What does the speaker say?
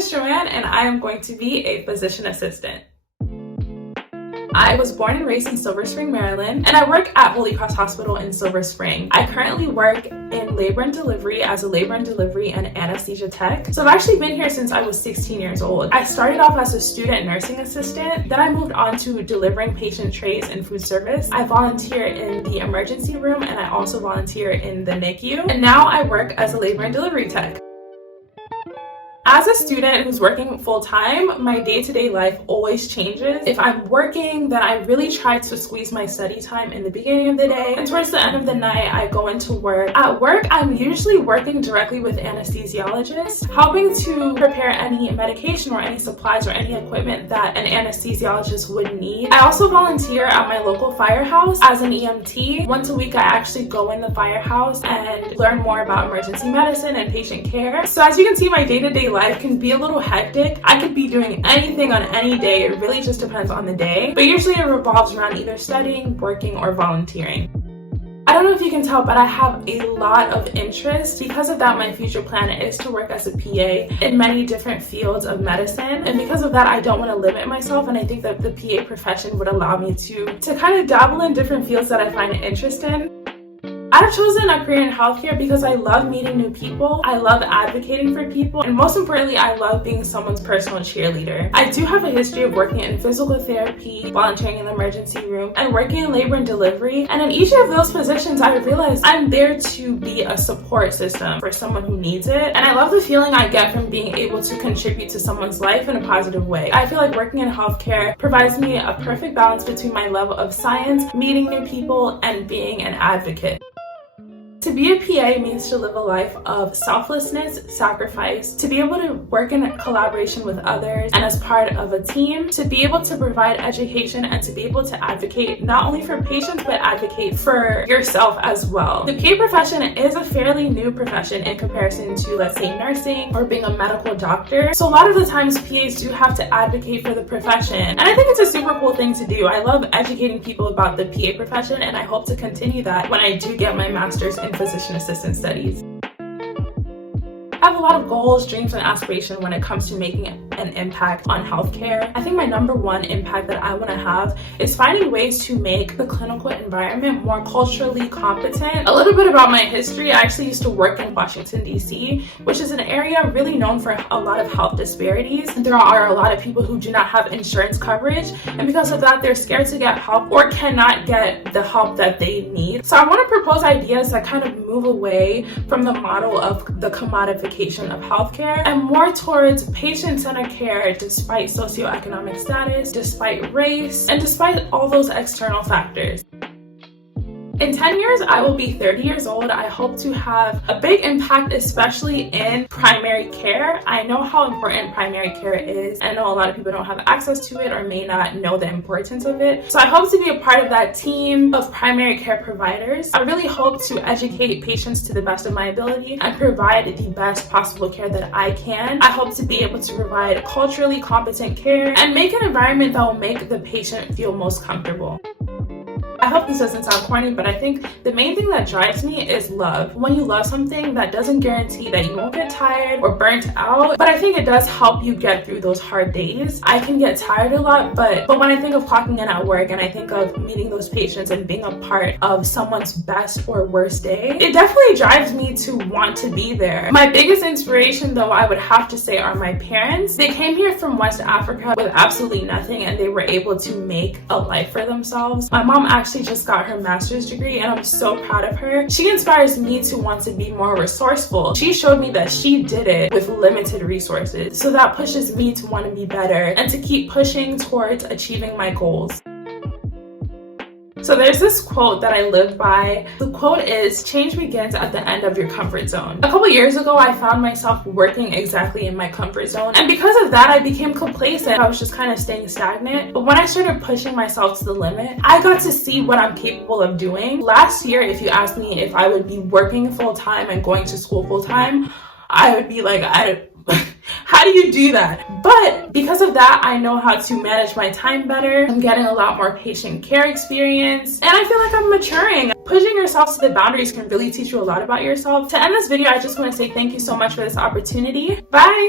is Joann, and I am going to be a physician assistant. I was born and raised in Silver Spring, Maryland, and I work at Holy Cross Hospital in Silver Spring. I currently work in labor and delivery as a labor and delivery and anesthesia tech. So I've actually been here since I was 16 years old. I started off as a student nursing assistant, then I moved on to delivering patient trays and food service. I volunteer in the emergency room, and I also volunteer in the NICU, and now I work as a labor and delivery tech. As a student who's working full-time, my day-to-day life always changes. If I'm working, then I really try to squeeze my study time in the beginning of the day, and towards the end of the night, I go into work. At work, I'm usually working directly with anesthesiologists, helping to prepare any medication or any supplies or any equipment that an anesthesiologist would need. I also volunteer at my local firehouse as an EMT. Once a week, I actually go in the firehouse and learn more about emergency medicine and patient care. So as you can see, my day-to-day life can be a little hectic. I could be doing anything on any day. It really just depends on the day. But usually it revolves around either studying, working, or volunteering. I don't know if you can tell, but I have a lot of interest. Because of that, my future plan is to work as a PA in many different fields of medicine. And because of that, I don't want to limit myself. And I think that the PA profession would allow me to kind of dabble in different fields that I find interest in. I've chosen a career in healthcare because I love meeting new people, I love advocating for people, and most importantly, I love being someone's personal cheerleader. I do have a history of working in physical therapy, volunteering in the emergency room, and working in labor and delivery. And in each of those positions, I realized I'm there to be a support system for someone who needs it. And I love the feeling I get from being able to contribute to someone's life in a positive way. I feel like working in healthcare provides me a perfect balance between my love of science, meeting new people, and being an advocate. To be a PA means to live a life of selflessness, sacrifice, to be able to work in collaboration with others and as part of a team, to be able to provide education, and to be able to advocate not only for patients but advocate for yourself as well. The PA profession is a fairly new profession in comparison to, let's say, nursing or being a medical doctor. So a lot of the times PAs do have to advocate for the profession, and I think it's a super cool thing to do. I love educating people about the PA profession, and I hope to continue that when I do get my master's in physician assistant studies. I have a lot of goals, dreams, and aspirations when it comes to making an impact on healthcare. I think my number one impact that I want to have is finding ways to make the clinical environment more culturally competent. A little bit about my history: I actually used to work in Washington, D.C., which is an area really known for a lot of health disparities. There are a lot of people who do not have insurance coverage, and because of that, they're scared to get help or cannot get the help that they need. So I want to propose ideas that kind of move away from the model of the commodification of healthcare and more towards patient-centered care despite socioeconomic status, despite race, and despite all those external factors. In 10 years, I will be 30 years old. I hope to have a big impact, especially in primary care. I know how important primary care is. I know a lot of people don't have access to it or may not know the importance of it. So I hope to be a part of that team of primary care providers. I really hope to educate patients to the best of my ability and provide the best possible care that I can. I hope to be able to provide culturally competent care and make an environment that will make the patient feel most comfortable. I hope this doesn't sound corny, but I think the main thing that drives me is love. When you love something, that doesn't guarantee that you won't get tired or burnt out, but I think it does help you get through those hard days. I can get tired a lot, but when I think of clocking in at work and I think of meeting those patients and being a part of someone's best or worst day, it definitely drives me to want to be there. My biggest inspiration, though, I would have to say, are my parents. They came here from West Africa with absolutely nothing, and they were able to make a life for themselves. My mom actually just got her master's degree, and I'm so proud of her. She inspires me to want to be more resourceful. She showed me that she did it with limited resources, so that pushes me to want to be better and to keep pushing towards achieving my goals. So there's this quote that I live by. The quote is, "Change begins at the end of your comfort zone." A couple years ago, I found myself working exactly in my comfort zone. And because of that, I became complacent. I was just kind of staying stagnant. But when I started pushing myself to the limit, I got to see what I'm capable of doing. Last year, if you asked me if I would be working full-time and going to school full-time, I would be like, how do you do that? But because of that, I know how to manage my time better. I'm getting a lot more patient care experience, and I feel like I'm maturing. Pushing yourself to the boundaries can really teach you a lot about yourself. To end this video, I just want to say thank you so much for this opportunity. Bye!